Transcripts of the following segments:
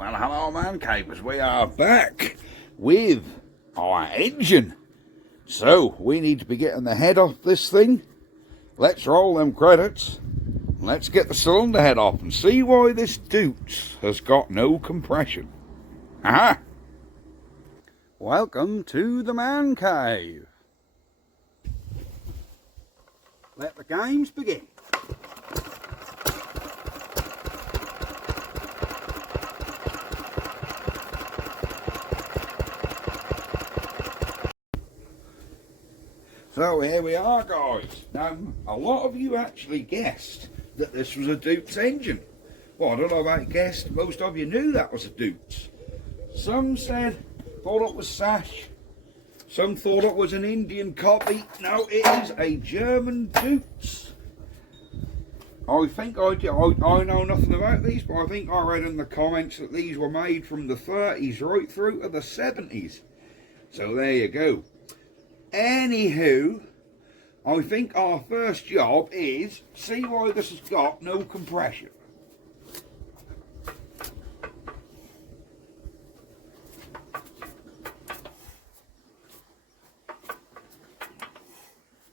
Well, hello, man cavers. We are back with our engine. So, we need to be getting the head off this thing. Let's roll them credits. Let's get the cylinder head off and see why this Deutz has got no compression. Aha! Welcome to the man cave. Let the games begin. So here we are, guys. Now, a lot of you actually guessed that this was a Deutz engine. Well, I don't know about guessed. Most of you knew that was a Deutz. Some thought it was Sash. Some thought it was an Indian copy. No, it is a German Deutz. I think I know nothing about these, but I think I read in the comments that these were made from the 30s right through to the 70s. So there you go. Anywho, I think our first job is see why this has got no compression.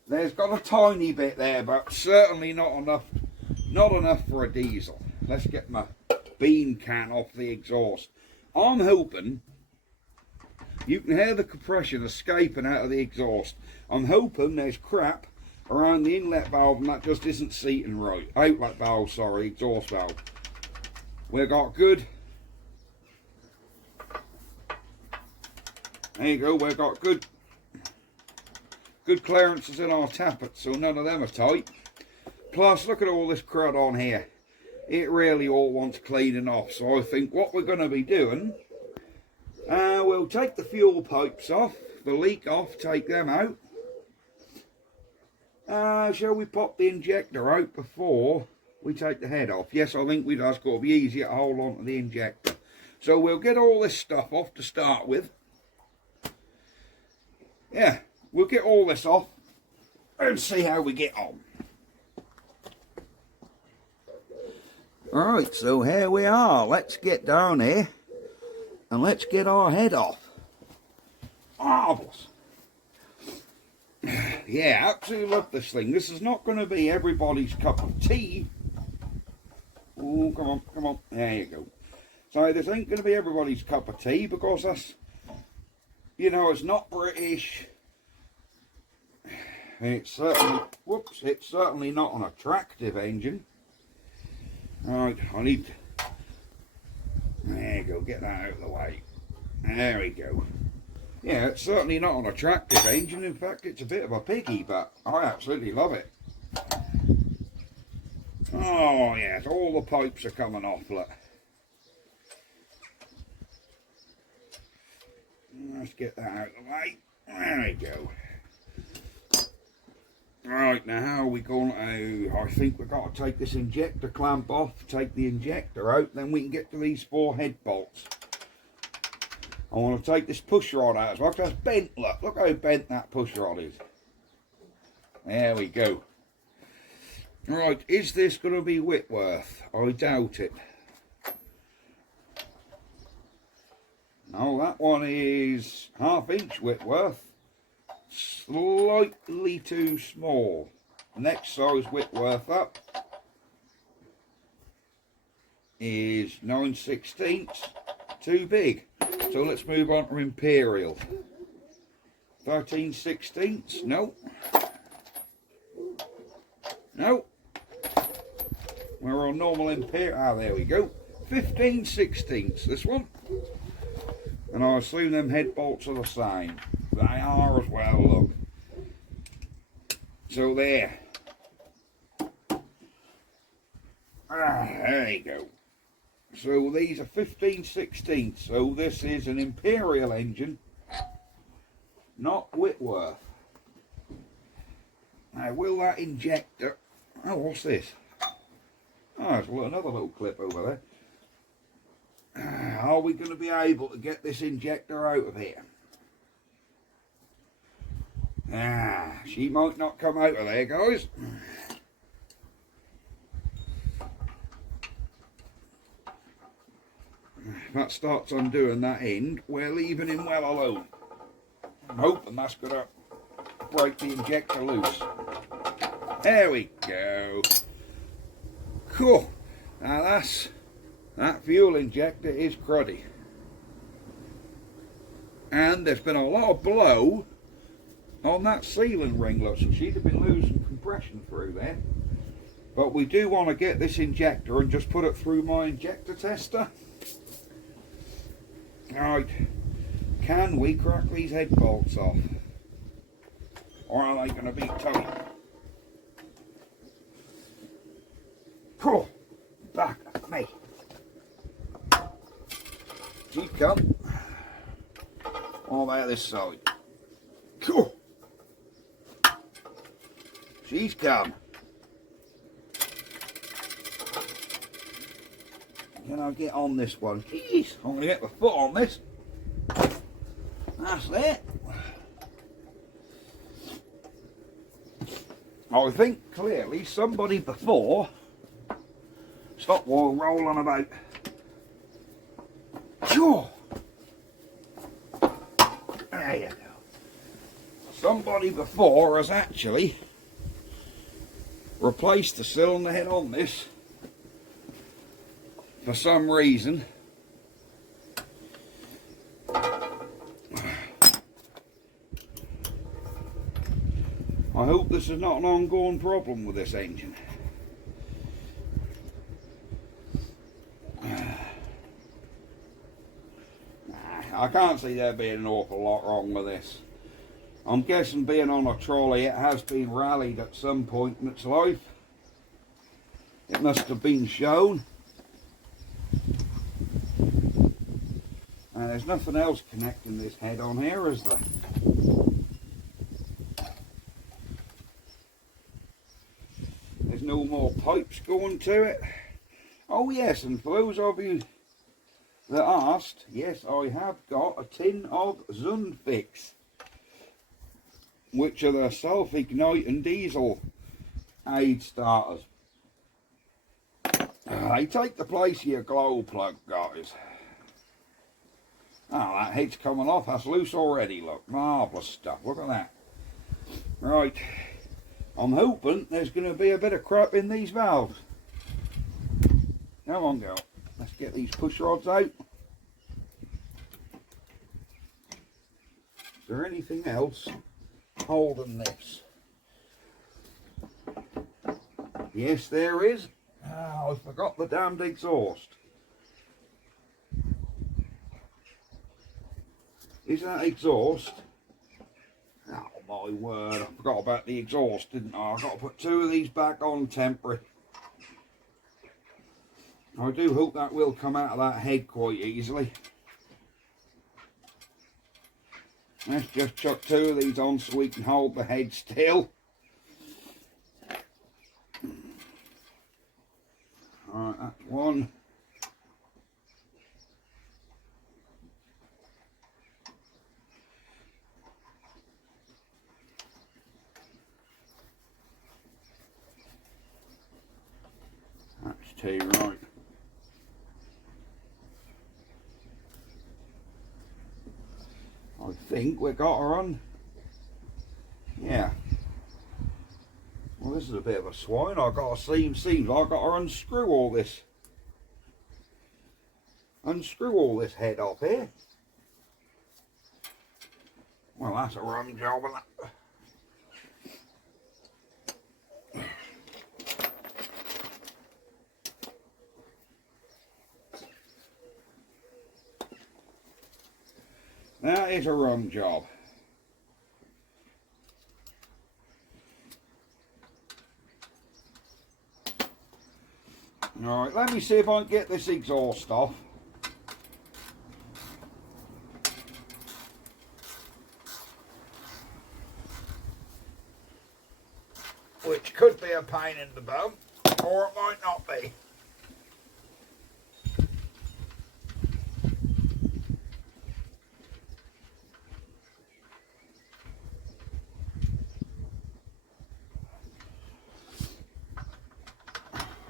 There's got a tiny bit there, but certainly not enough for a diesel. Let's get my bean can off the exhaust. I'm hoping you can hear the compression escaping out of the exhaust. I'm hoping there's crap around the inlet valve and that just isn't seating right. Outlet valve, sorry, exhaust valve. We've got good. There you go, we've got good clearances in our tappets, so none of them are tight. Plus, look at all this crud on here. It really all wants cleaning off. So I think what we're going to be doing, we'll take the fuel pipes off, the leak off, take them out. Shall we pop the injector out before we take the head off? Yes, I think that's got to be easier to hold on to the injector. So we'll get all this stuff off to start with. Yeah, we'll get all this off and see how we get on. Alright, so here we are. Let's get down here and let's get our head off. Marvellous. Yeah, absolutely love this thing. This is not going to be everybody's cup of tea. Oh, come on. There you go. So this ain't going to be everybody's cup of tea because that's, you know, it's not British. It's certainly not an attractive engine. Right, there you go, get that out of the way. There we go. Yeah, it's certainly not an attractive engine. In fact, it's a bit of a piggy, but I absolutely love it. Oh, yes, all the pipes are coming off, look. Let's get that out of the way. There we go. Right, now how are we going to, I think we've got to take this injector clamp off, take the injector out, then we can get to these 4 head bolts. I want to take this push rod out as well, because that's bent, look how bent that push rod is. There we go. Right, is this going to be Whitworth? I doubt it. No, that one is 1/2 inch Whitworth. Slightly too small. Next size Whitworth up is 9/16, too big. So let's move on to Imperial. 13/16, no. No. We're on normal Imperial, there we go. 15/16, this one. And I assume them head bolts are the same. They are as well, look. So there. There you go. So these are 15/16. So this is an Imperial engine, not Whitworth. Now will that injector, oh what's this? Oh, there's another little clip over there. Are we going to be able to get this injector out of here? She might not come out of there, guys. that starts undoing that end, we're leaving him well alone. I'm hoping that's going to break the injector loose. There we go. Cool. Now that fuel injector is cruddy. And there's been a lot of blow on that sealing ring. Look, so she'd have been losing compression through there. But we do want to get this injector and just put it through my injector tester. Right, can we crack these head bolts off? Or are they going to be tight? Cool. Back at me. She's come. All about this side. Cool. She's come. Can I get on this one? Jeez, I'm going to get my foot on this. That's it. I think clearly somebody before stop rolling about. Sure. There you go. Somebody before has actually replaced the cylinder head on this for some reason. I hope this is not an ongoing problem with this engine. I can't see there being an awful lot wrong with this. I'm guessing being on a trolley, it has been rallied at some point in its life. It must have been shown. And there's nothing else connecting this head on here, is there? There's no more pipes going to it. Oh yes, and for those of you that asked, yes, I have got a tin of Zunfix, which are the self-igniting diesel aid starters. They take the place of your glow plug, guys. Oh, that head's coming off. That's loose already, look. Marvellous stuff. Look at that. Right. I'm hoping there's going to be a bit of crap in these valves. Come on, girl. Let's get these push rods out. Is there anything else holding this? Yes, there is. Oh, I forgot the damned exhaust. Is that exhaust? Oh my word, I forgot about the exhaust, didn't I? I've got to put two of these back on temporary. I do hope that will come out of that head quite easily. Let's just chuck two of these on so we can hold the head still. Alright, that's one. That's two, right. I think we got her on. Yeah. Well, this is a bit of a swine. I've got to seams. I've got to unscrew all this. Unscrew all this head off here. Well, that's a rum job, isn't it? That is a rum job. Alright, let me see if I can get this exhaust off. Which could be a pain in the bum, or it might not be.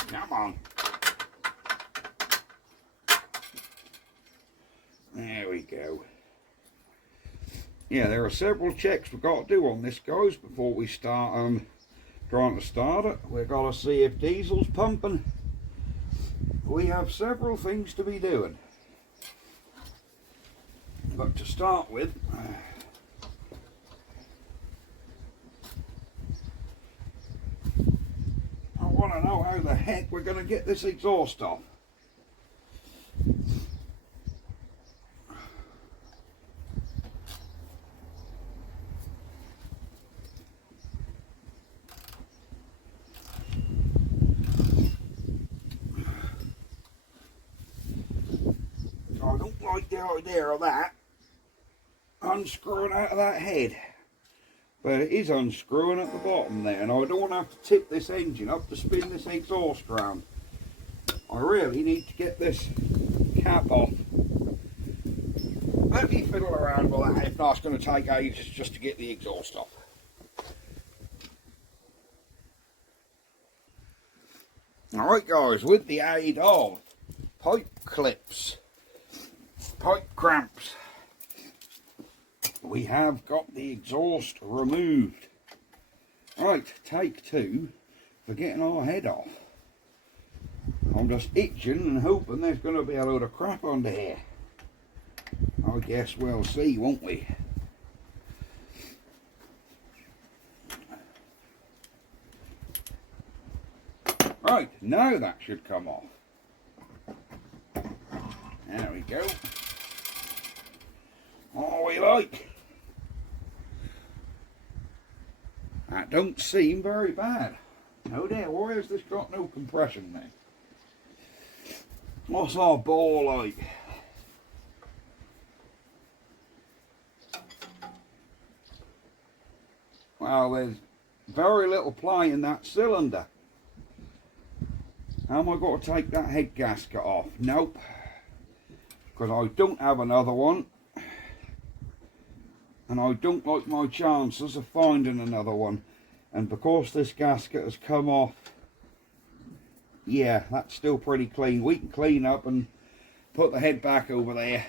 Come on. go. Yeah, there are several checks we've got to do on this, guys, before we start trying to start it. We've got to see if diesel's pumping. We have several things to be doing. But to start with, I want to know how the heck we're going to get this exhaust off. I don't like the idea of that unscrewing out of that head, but it is unscrewing at the bottom there, and I don't want to have to tip this engine up to spin this exhaust round. I really need to get this cap off. Let me fiddle around with that, if not it's going to take ages just to get the exhaust off. Alright guys, with the aid of pipe clips, pipe cramps, we have got the exhaust removed. Right, take two for getting our head off. I'm just itching and hoping there's going to be a load of crap under here. I guess we'll see, won't we? Right, now that should come off. There we go. All we like. That don't seem very bad. Oh dear, why has this got no compression then? What's our bore like? Well, there's very little play in that cylinder. How am I going to take that head gasket off? Nope. Because I don't have another one. And I don't like my chances of finding another one. And because this gasket has come off, yeah, that's still pretty clean. We can clean up and put the head back over there.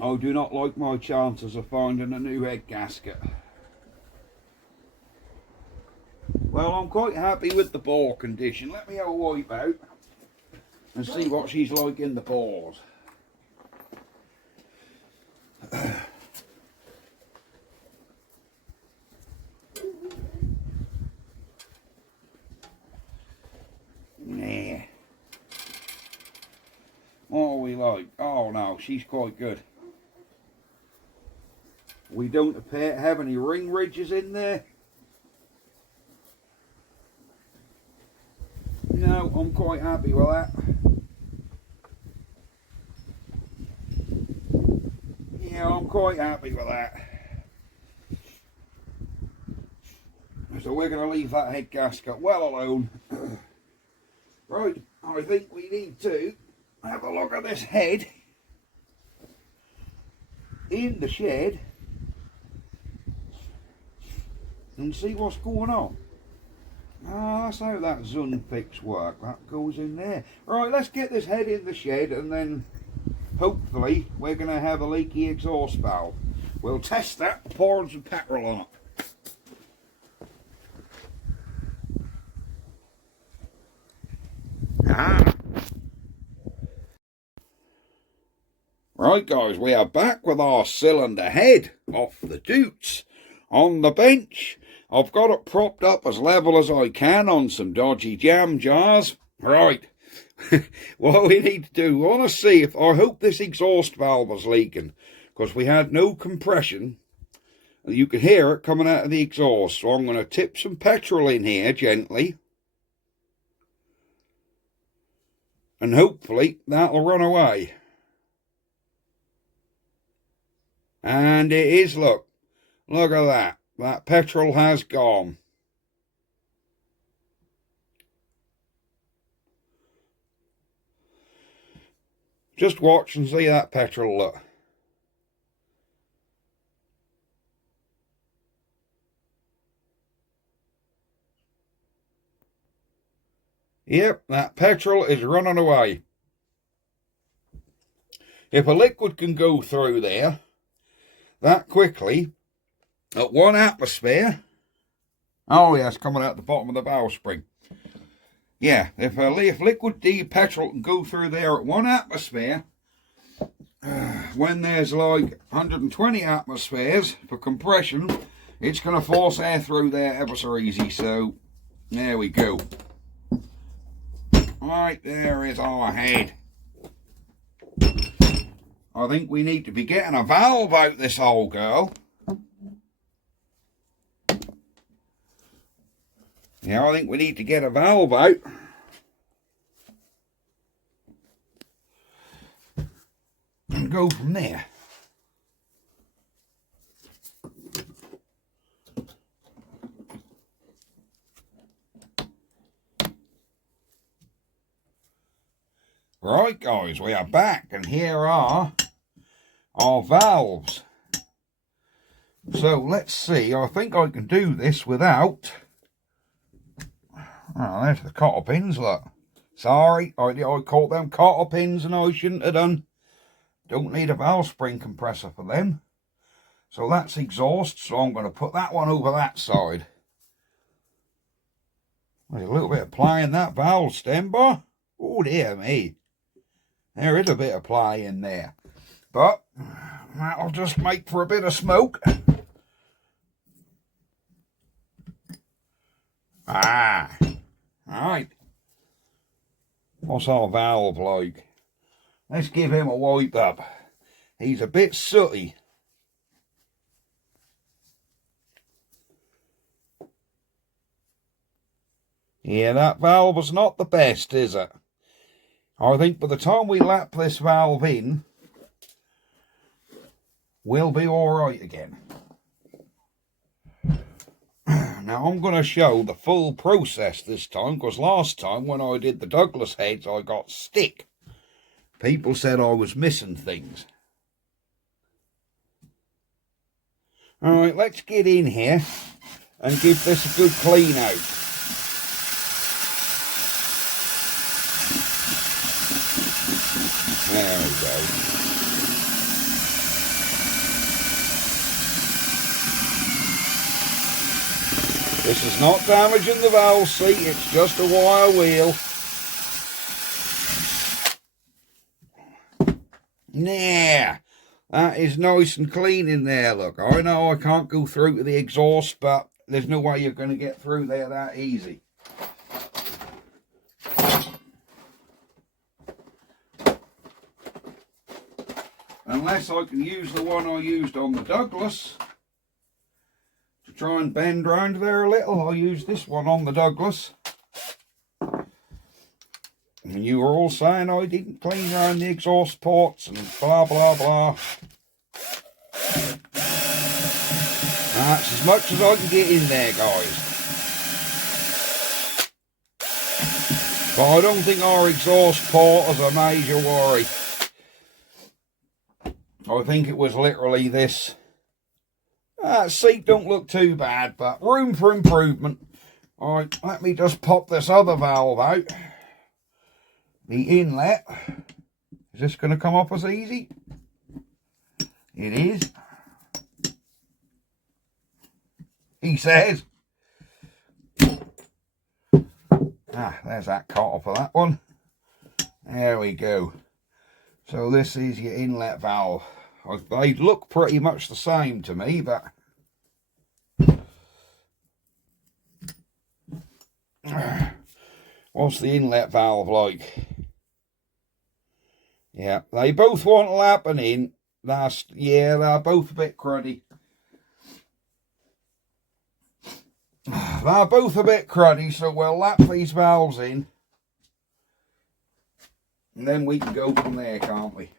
I do not like my chances of finding a new head gasket. Well, I'm quite happy with the bore condition. Let me have a wipe out and see what she's like in the bores. Yeah. What are we like? Oh no, she's quite good. We don't appear to have any ring ridges in there. No, I'm quite happy with that. Yeah, I'm quite happy with that. So we're going to leave that head gasket well alone. Right, I think we need to have a look at this head in the shed and see what's going on. Ah, that's how that Zun fix works. That goes in there. Right, let's get this head in the shed and then hopefully we're going to have a leaky exhaust valve. We'll test that, pouring some petrol on it. Ah. Right guys, we are back with our cylinder head off the Deutz on the bench. I've got it propped up as level as I can on some dodgy jam jars. Right, what we need to do, we want to see if, I hope this exhaust valve is leaking, because we had no compression. You could hear it coming out of the exhaust, so I'm going to tip some petrol in here gently. And hopefully that'll run away. And it is, look at that. That petrol has gone. Just watch and see that petrol, look. Yep, that petrol is running away. If a liquid can go through there that quickly at 1 atmosphere, oh yeah, it's coming out the bottom of the valve spring. Yeah, if liquid petrol can go through there at 1 atmosphere, when there's like 120 atmospheres for compression, it's going to force air through there ever so easy. So there we go. Right, there is our head. I think we need to be getting a valve out this old girl. Yeah, I think we need to get a valve out. And go from there. Right guys, we are back and here are our valves. So let's see, I think I can do this without, oh there's the cotter pins, look. Sorry, I caught them cotter pins and I shouldn't have done. Don't need a valve spring compressor for them. So that's exhaust, so I'm going to put that one over that side. There's a little bit of play in that valve stem bar. Oh dear me. There is a bit of play in there. But that'll just make for a bit of smoke. Ah. Right. What's our valve like? Let's give him a wipe up. He's a bit sooty. Yeah, that valve is not the best, is it? I think by the time we lap this valve in, we'll be alright again. Now I'm going to show the full process this time, because last time when I did the Douglas heads I got stick. People said I was missing things. Alright, let's get in here and give this a good clean out. There we go. This is not damaging the valve seat, it's just a wire wheel. Nah, that is nice and clean in there, look. I know I can't go through to the exhaust, but there's no way you're going to get through there that easy. Unless I can use the one I used on the Douglas to try and bend round there a little. I'll use this one on the Douglas. And you were all saying I didn't clean around the exhaust ports and blah blah blah. That's as much as I can get in there, guys. But I don't think our exhaust port is a major worry. I think it was literally this. Seat don't look too bad, but room for improvement. Alright, let me just pop this other valve out. The inlet. Is this going to come off as easy? It is. He says. There's that cutter for that one. There we go. So this is your inlet valve. They look pretty much the same to me, but what's the inlet valve like? Yeah, they both want lapping in. They're both a bit cruddy. They're both a bit cruddy, so we'll lap these valves in. And then we can go from there, can't we?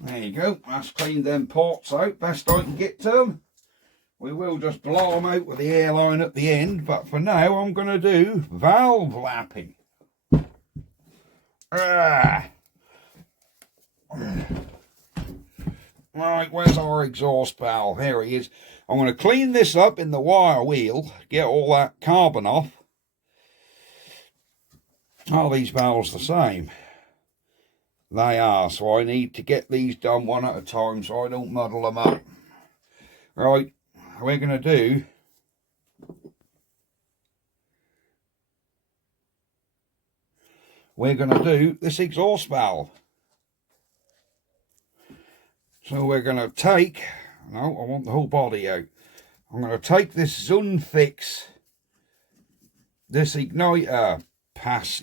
There you go, that's cleaned them ports out best I can get to them. We will just blow them out with the airline at the end, but for now I'm going to do valve lapping. Right, where's our exhaust valve? Here he is. I'm going to clean this up in the wire wheel, get all that carbon off. Are these valves the same? They are, so I need to get these done one at a time so I don't muddle them up. Right, we're going to do this exhaust valve. So we're going to take, no, I want the whole body out. I'm going to take this Zunfix, this igniter pass,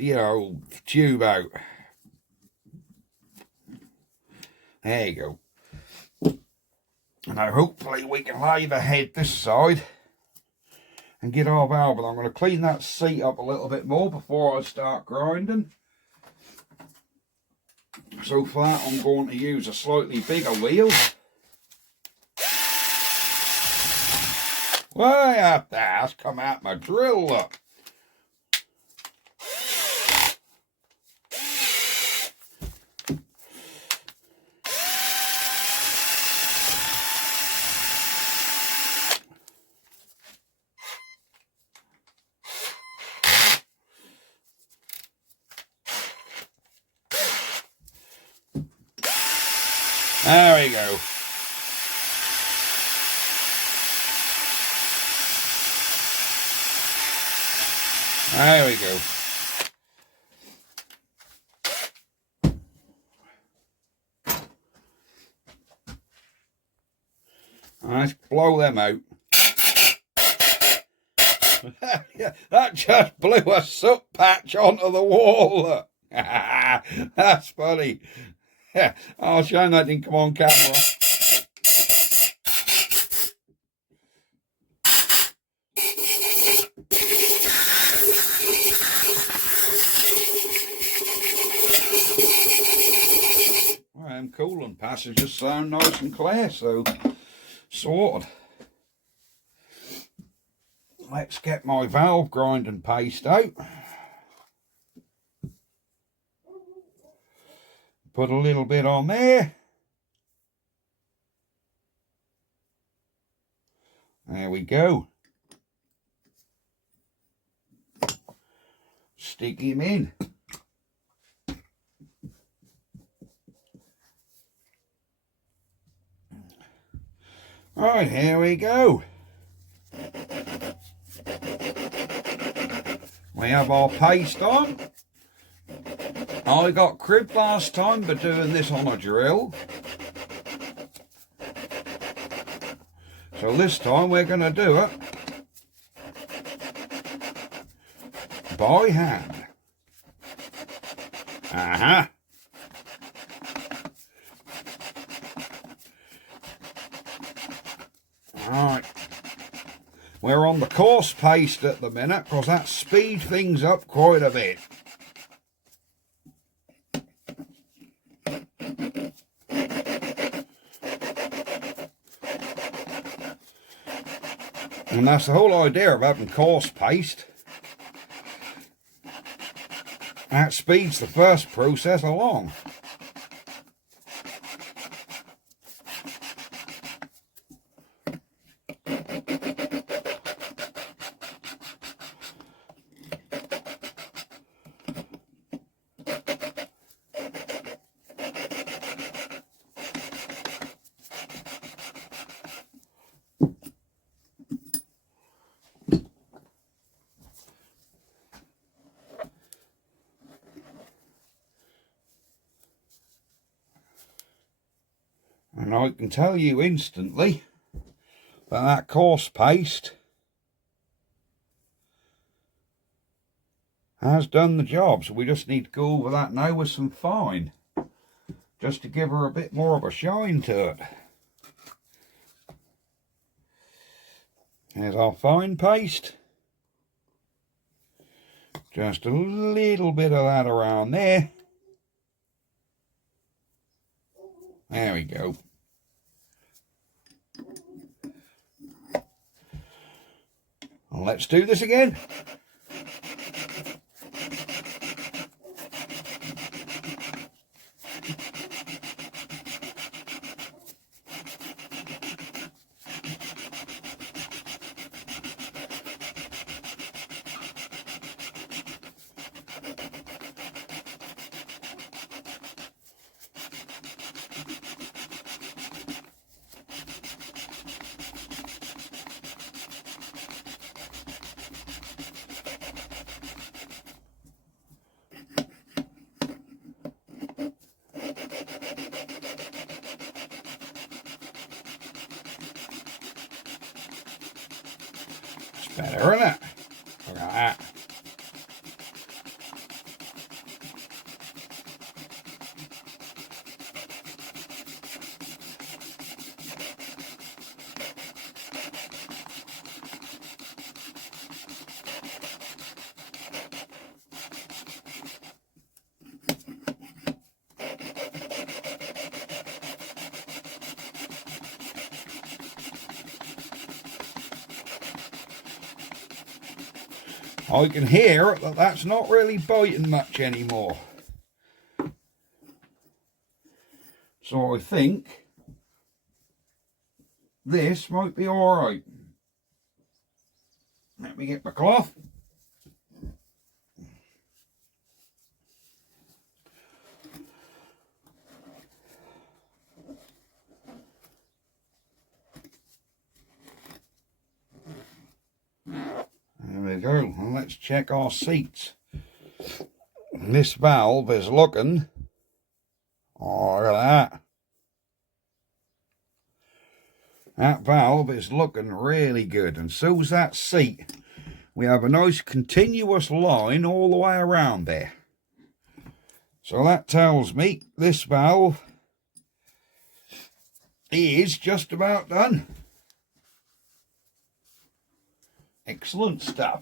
tube out. There you go. Now hopefully we can lay the head this side and get our valve. And I'm going to clean that seat up a little bit more before I start grinding. So for that I'm going to use a slightly bigger wheel. Way up there, that's come out my drill, look. There we go. There we go. Let's blow them out. That just blew a soot patch onto the wall. Look. That's funny. I'll show that didn't come on camera. Well, them coolant passages sound nice and clear, so sorted. Let's get my valve grinding paste out. Put a little bit on there. There we go. Stick him in. Right, here we go. We have our paste on. I got cribbed last time by doing this on a drill. So this time we're going to do it by hand. Right. We're on the coarse paste at the minute because that speeds things up quite a bit. And that's the whole idea of having coarse paste. That speeds the first process along. And I can tell you instantly that coarse paste has done the job. So we just need to go over that now with some fine, just to give her a bit more of a shine to it. Here's our fine paste. Just a little bit of that around there. There we go. And let's do this again. Better, isn't it? Look at that. I can hear that that's not really biting much anymore. So I think this might be alright. Let me get my cloth. There we go, and let's check our seats. This valve is looking, oh look at that. That valve is looking really good, and so's that seat. We have a nice continuous line all the way around there. So that tells me this valve is just about done. Excellent stuff.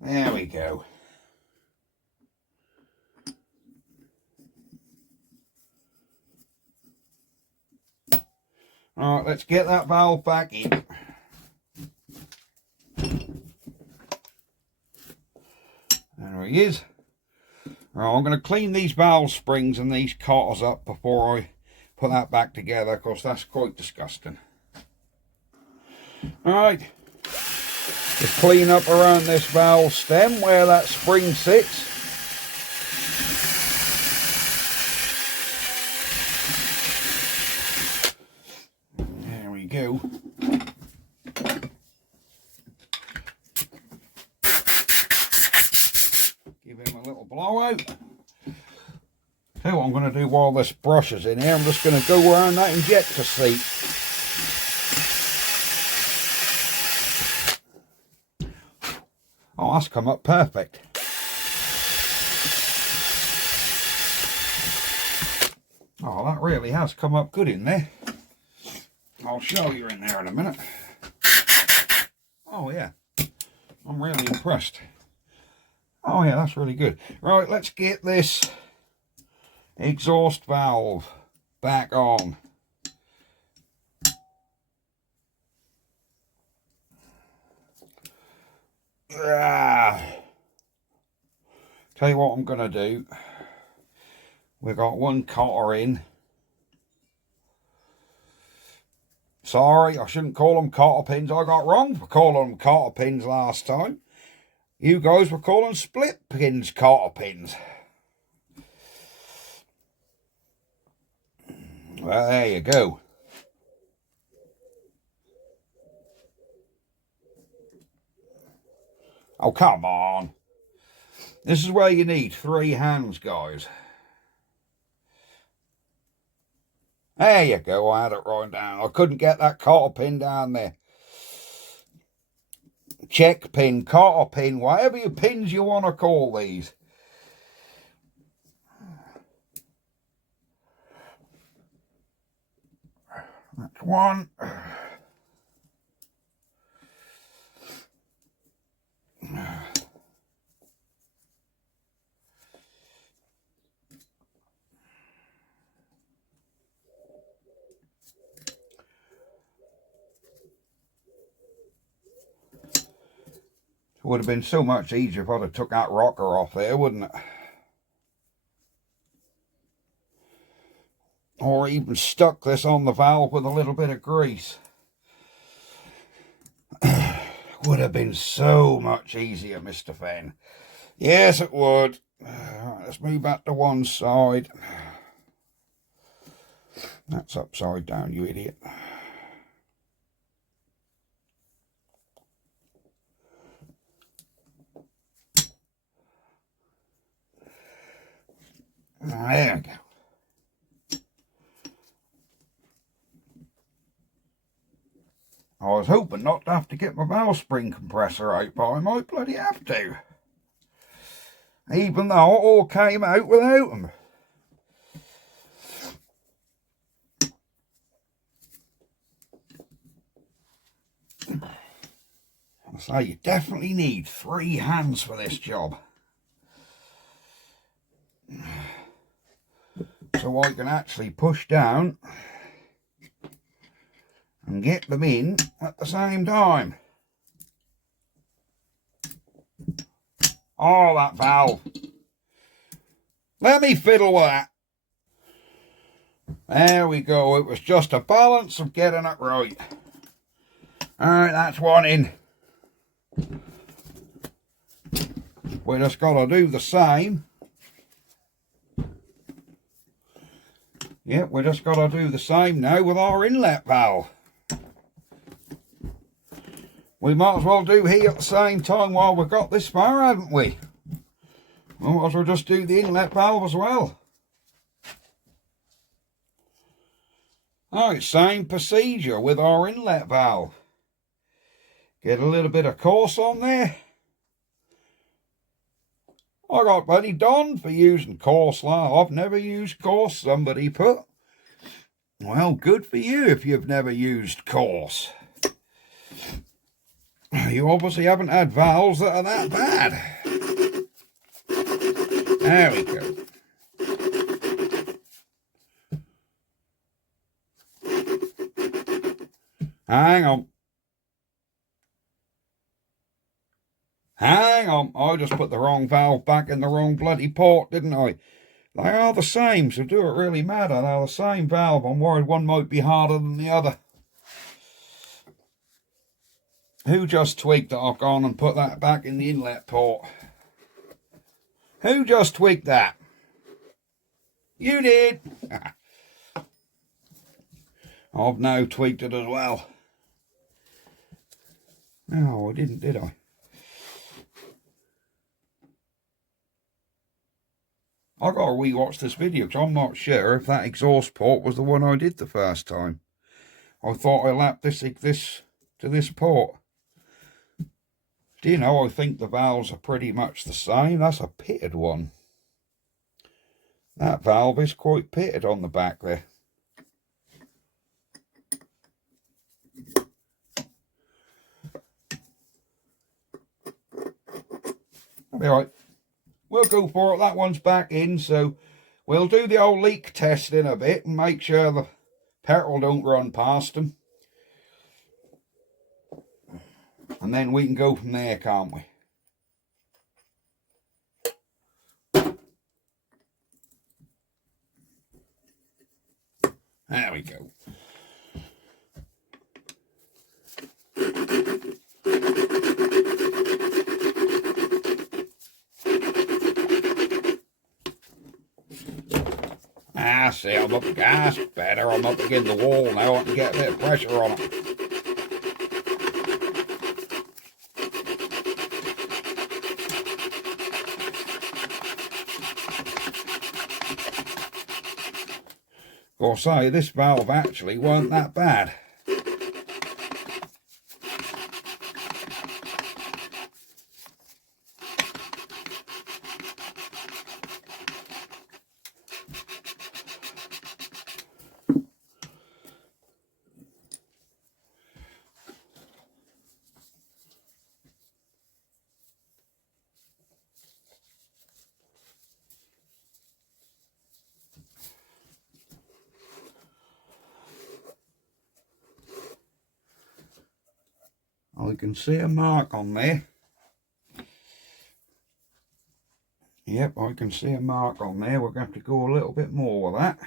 There we go. All right, let's get that valve back in. There he is. Right, I'm going to clean these valve springs and these cotters up before I put that back together, because that's quite disgusting. Alright, just clean up around this valve stem where that spring sits. There we go. Give him a little blowout. So what I'm going to do while this brush is in here, I'm just going to go around that injector seat. Oh, that's come up perfect. Oh, that really has come up good in there. I'll show you in there in a minute. Oh yeah, I'm really impressed. Oh yeah, that's really good. Right, let's get this exhaust valve back on. Tell you what I'm going to do. We've got one cotter in. Sorry, I shouldn't call them cotter pins. I got wrong for calling them cotter pins last time. You guys were calling split pins cotter pins. Well, there you go. Oh, come on. This is where you need 3 hands, guys. There you go. I had it right down. I couldn't get that cotter pin down there. Check pin, cotter pin, whatever your pins you want to call these. one. It would have been so much easier if I'd have took that rocker off there, wouldn't it? Or even stuck this on the valve with a little bit of grease. Would have been so much easier, Mr. Fenn. Yes, it would. Let's move back to one side. That's upside down, you idiot. There we go. I was hoping not to have to get my valve spring compressor out, but I might bloody have to. Even though it all came out without them. So you definitely need 3 hands for this job. So I can actually push down and get them in at the same time. Oh, that valve. Let me fiddle with that. There we go. It was just a balance of getting it right. Alright, that's one in. We just got to do the same. Yep, we just got to do the same now with our inlet valve. We might as well do here at the same time while we've got this far, haven't we? We might as well just do the inlet valve as well. Alright, same procedure with our inlet valve. Get a little bit of course on there. I got bloody donned for using coarse like I've never used coarse, somebody put. Well, good for you if you've never used coarse. You obviously haven't had valves that are that bad. There we go. Hang on. Hang on, I just put the wrong valve back in the wrong bloody port, didn't I? They are the same, so do it really matter? They're the same valve. I'm worried one might be harder than the other. Who just tweaked that I've gone and put that back in the inlet port? Who just tweaked that? You did. I've now tweaked it as well. No, I didn't, did I? I got to re-watch this video because I'm not sure if that exhaust port was the one I did the first time. I thought I lapped this to this port. Do you know, I think the valves are pretty much the same. That's a pitted one. That valve is quite pitted on the back there. That'll be alright. We'll go for it. That one's back in, so we'll do the old leak test in a bit and make sure the petrol don't run past them. And then we can go from there, can't we? There we go. Ah, see, I'm up, gas better. I'm up against the wall now. I can get a bit of pressure on it. Or say, this valve actually weren't that bad. I can see a mark on there. Yep, I can see a mark on there. We're going to have to go a little bit more with that.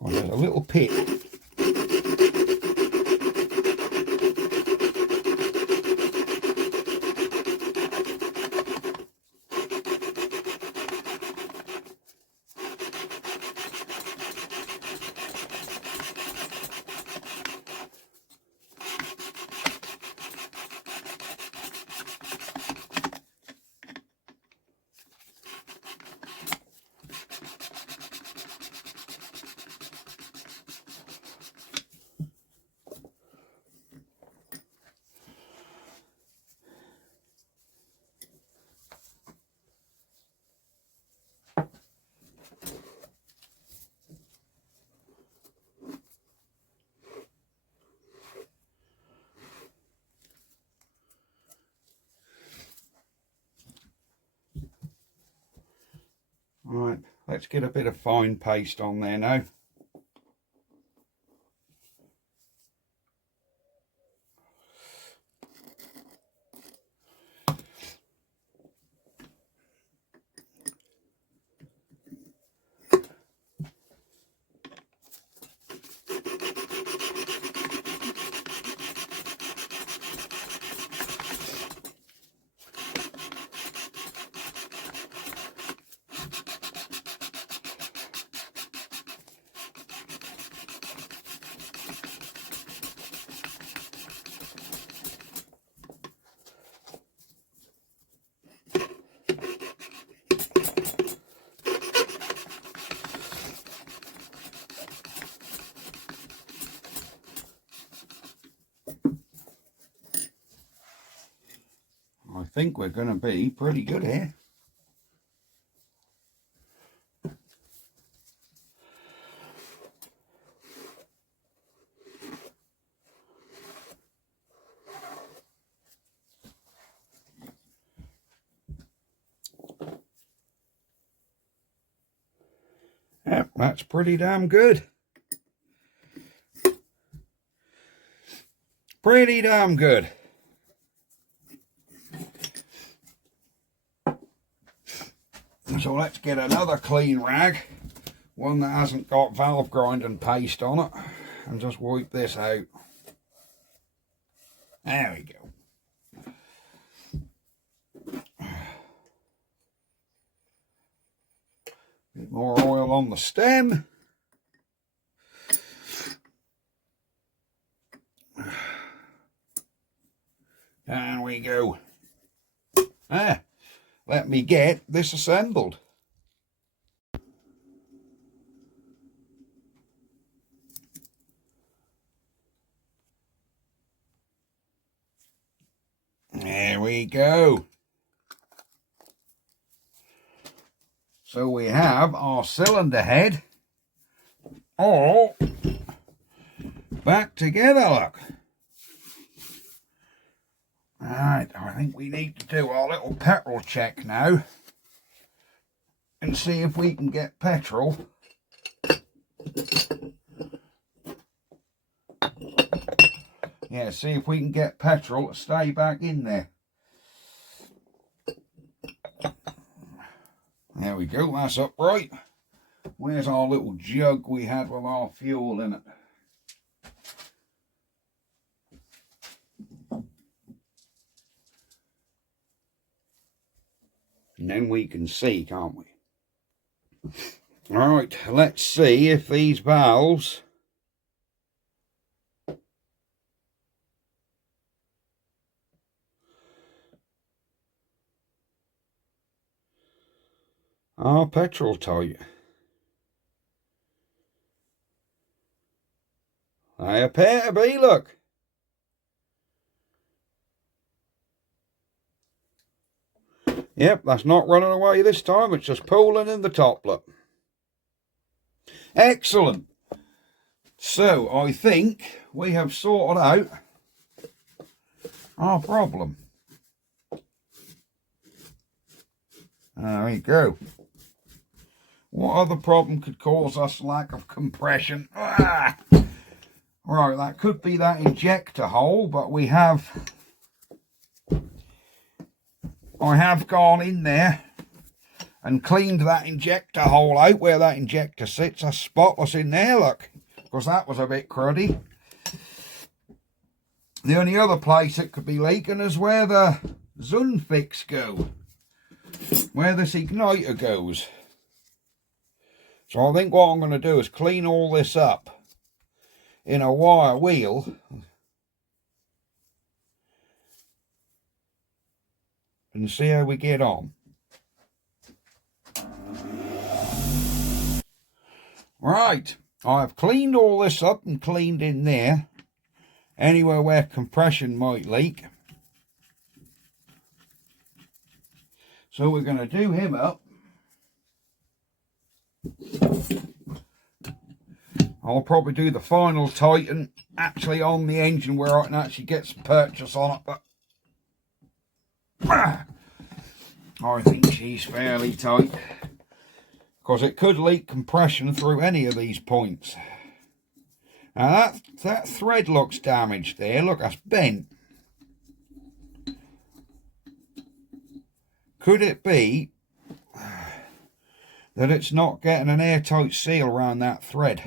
Well, there's a little pit. Right, let's get a bit of fine paste on there now. I think we're going to be pretty good here. Yep, that's pretty damn good. Pretty damn good. So let's get another clean rag, one that hasn't got valve grinding paste on it, and just wipe this out. There we go. Bit more oil on the stem. There we go. Let me get this assembled. There we go. So we have our cylinder head all back together, look. Right, I think we need to do our little petrol check now and see if we can get petrol. Yeah, see if we can get petrol to stay back in there. There we go, that's upright. Where's our little jug we had with our fuel in it? And then we can see, can't we? Alright, let's see if these valves are petrol tight. They appear to be, look. Yep, that's not running away this time, it's just pulling in the top, look. Excellent. So, I think we have sorted out our problem. There we go. What other problem could cause us lack of compression? Ah! Right, that could be that injector hole, but I have gone in there and cleaned that injector hole out where that injector sits. That's spotless in there, look, because that was a bit cruddy. The only other place it could be leaking is where the Zunfix go, where this igniter goes. So I think what I'm going to do is clean all this up in a wire wheel and see how we get on. Right, I've cleaned all this up and cleaned in there, anywhere where compression might leak. So we're going to do him up. I'll probably do the final tighten actually on the engine where I can actually get some purchase on it, but I think she's fairly tight, because it could leak compression through any of these points. Now that thread looks damaged there. Look, that's bent. Could it be that it's not getting an airtight seal around that thread,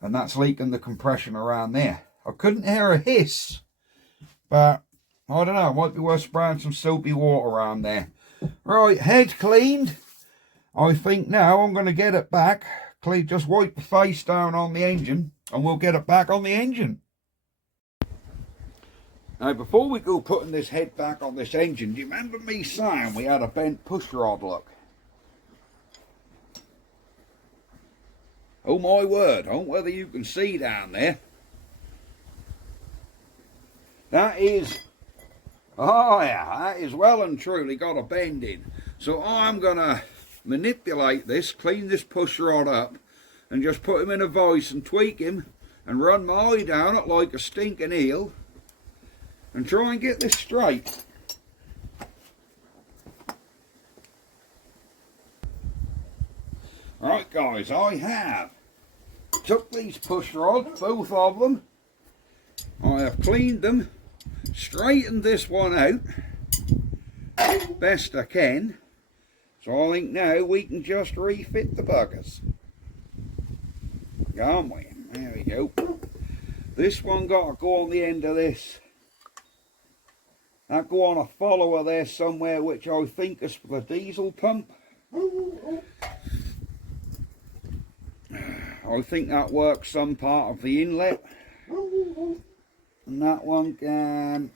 and that's leaking the compression around there? I couldn't hear a hiss, but I don't know, it might be worth spraying some soapy water around there. Right, head cleaned. I think now I'm going to get it back. Just wipe the face down on the engine and we'll get it back on the engine. Now, before we go putting this head back on this engine, do you remember me saying we had a bent push rod, look? Oh my word, I don't know whether you can see down there. That is, oh yeah, that is well and truly got a bend in. So I'm going to manipulate this, clean this push rod up, and just put him in a vise and tweak him and run my eye down it like a stinking eel and try and get this straight. Right guys, I have took these push rods, both of them, I have cleaned them, straightened this one out best I can, so I think now we can just refit the buggers. Can't we? There we go. This one got to go on the end of this. That go on a follower there somewhere, which I think is for the diesel pump. I think that works some part of the inlet. And that one can...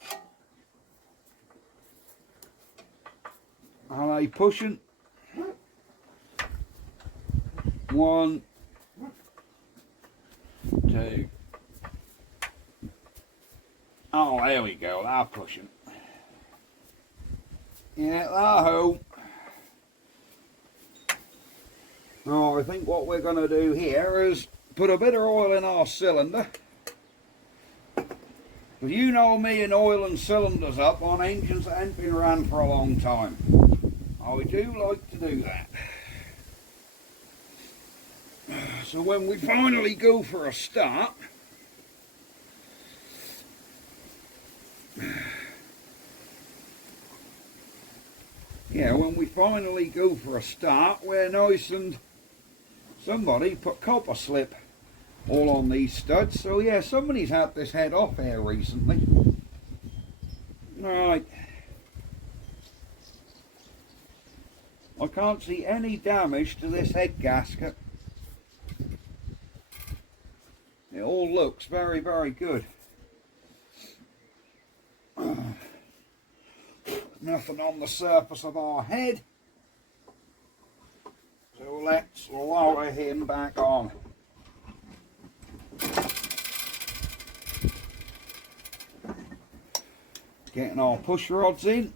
Are they pushing? 1, 2. Oh, there we go, they're pushing. Yeah, they're home. Now, I think what we're going to do here is put a bit of oil in our cylinder. Because you know me and oiling cylinders up on engines that ain't been ran for a long time. I do like to do that. So when we finally go for a start, we're nice and somebody put copper slip all on these studs. So yeah, somebody's had this head off here recently. Right. I can't see any damage to this head gasket. It all looks very, very good. Nothing on the surface of our head. So let's lower him back on. Getting our push rods in.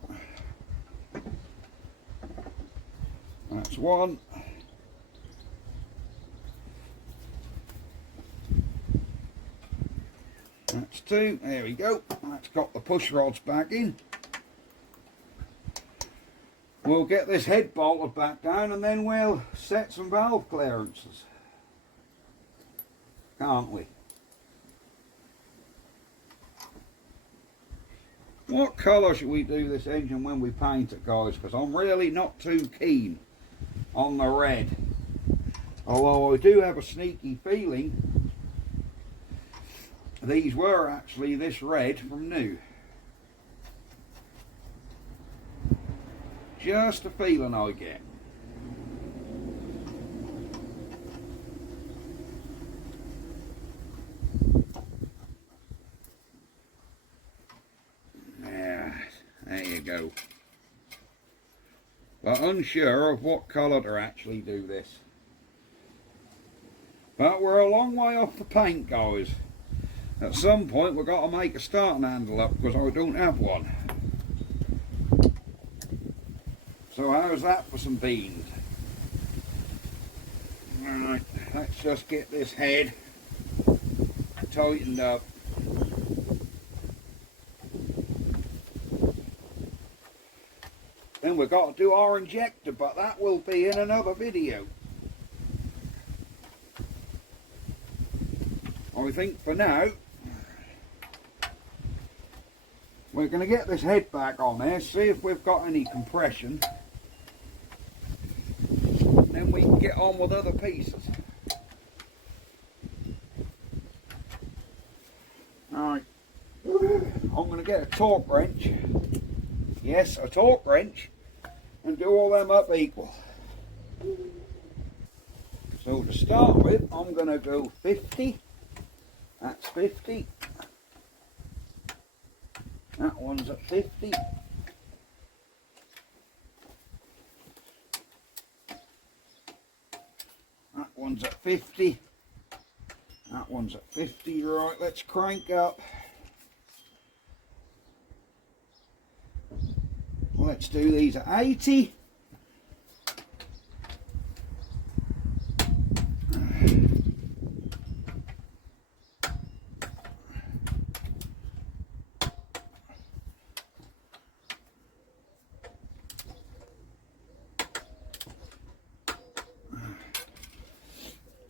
That's one. That's two. There we go. that's got the push rods back in. We'll get this head bolted back down and then we'll set some valve clearances. Can't we? What colour should we do this engine when we paint it, guys? Because I'm really not too keen on the red. Although I do have a sneaky feeling these were actually this red from new. Just a feeling I get. Yeah, there you go. But unsure of what colour to actually do this. But we're a long way off the paint, guys. At some point we've got to make a starting handle up because I don't have one. So how's that for some beans? Alright, let's just get this head tightened up. Then we've got to do our injector, but that will be in another video. I think for now we're going to get this head back on there, see if we've got any compression, then we can get on with other pieces. Alright, I'm going to get a torque wrench, yes, a torque wrench, and do all them up equal. So to start with, I'm going to go 50. That's 50. That one's at 50. That one's at 50. That one's at 50. Right, let's crank up. Let's do these at 80.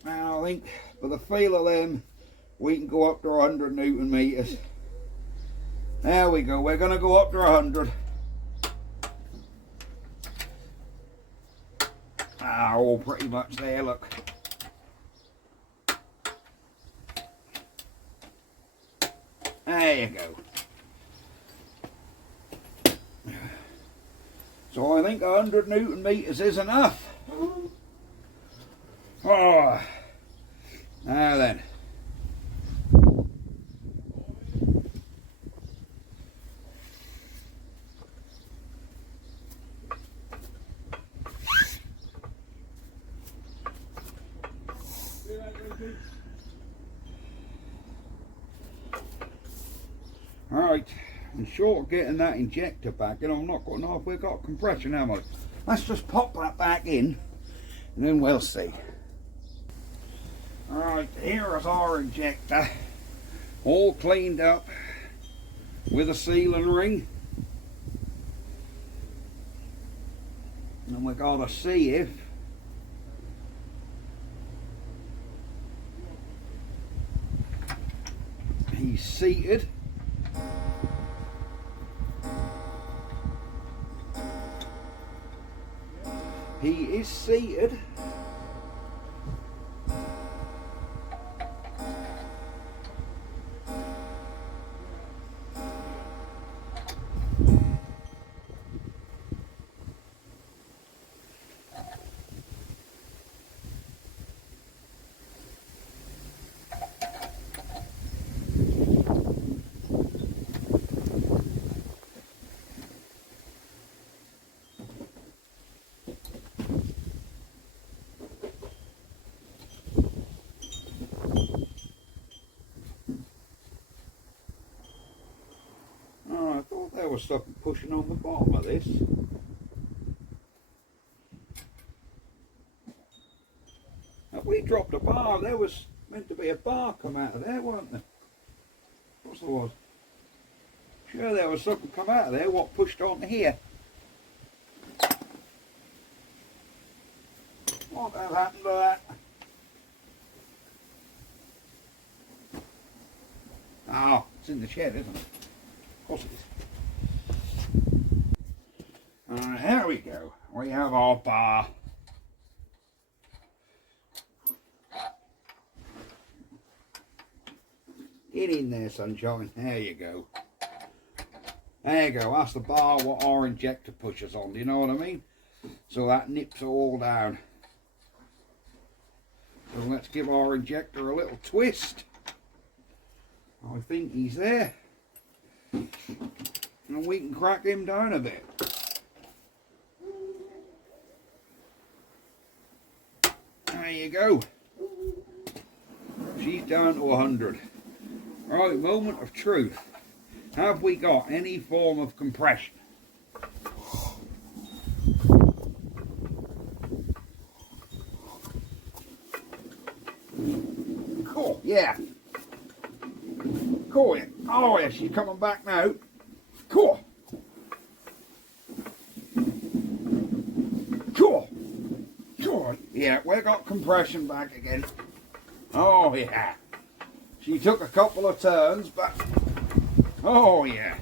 Now I think for the feel of them we can go up to 100 Newton meters. There we go, we're going to go up to 100. All pretty much there, look. There you go. So I think 100 Newton meters is enough. Oh, now then. Alright, I'm short of getting that injector back in. I'm not going off. We've got compression, haven't we? Let's just pop that back in and then we'll see. Alright, here is our injector, all cleaned up with a sealing ring. And we've got to see if he's seated. He is seated. There was something pushing on the bottom of this. Have we dropped a bar? There was meant to be a bar come out of there, weren't there? What's the was? Sure there was something come out of there what pushed onto here. What has happened to that? Ah, it's in the shed, isn't it? Of course it is. Here we go. We have our bar. Get in there, sunshine. There you go. There you go. That's the bar what our injector pushes on. Do you know what I mean? So that nips it all down. So let's give our injector a little twist. I think he's there. And we can crack him down a bit. There you go. She's down to 100. Right, moment of truth. Have we got any form of compression? Cool, yeah. Cool, yeah. Oh yeah, she's coming back now. Cool. Cool. Cool. Yeah, we got compression back again. Oh yeah. She took a couple of turns, but oh yeah.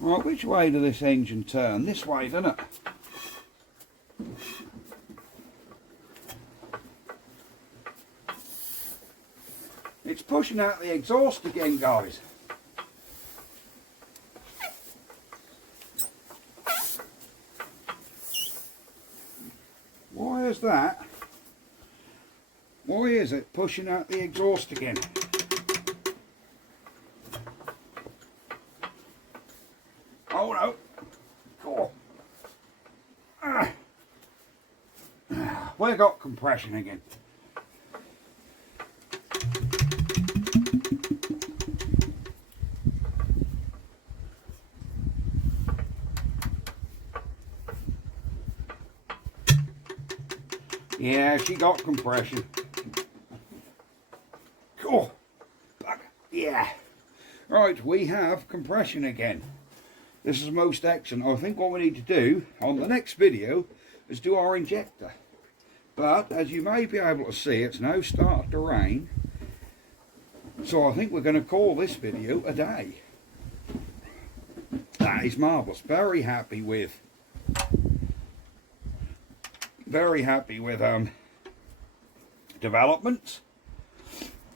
Right, which way does this engine turn? This way, doesn't it? It's pushing out the exhaust again, guys. Why is that? Why is it pushing out the exhaust again? Oh no. Cool. We got compression again. Yeah, she got compression. Cool. Yeah. Right, we have compression again. This is most excellent. I think what we need to do on the next video is do our injector. But as you may be able to see, it's now started to rain. So I think we're going to call this video a day. That is marvellous. Very happy with developments.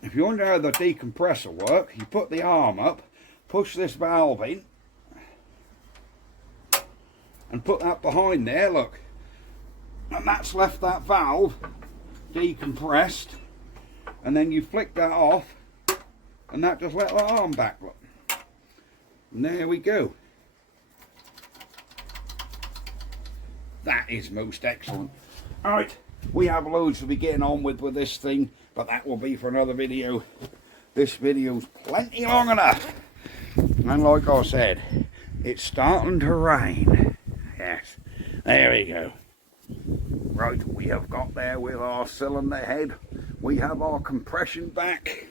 If you wonder how the decompressor works, you put the arm up, push this valve in, and put that behind there, look, and that's left that valve decompressed, and then you flick that off and that just let the arm back, look, and there we go. That is most excellent. Alright, we have loads to be getting on with this thing, but that will be for another video. This video's plenty long enough, and like I said, it's starting to rain. Yes, there we go. Right, we have got there with our cylinder head. We have our compression back.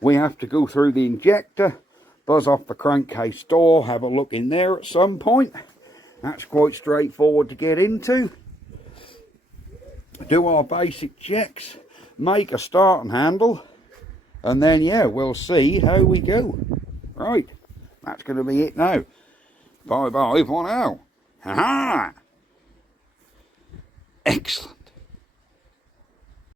We have to go through the injector, buzz off the crankcase door, have a look in there at some point. That's quite straightforward to get into. Do our basic checks, make a starting handle, and then yeah, we'll see how we go. Right, that's going to be it now. Bye bye for now. Ha ha! Excellent.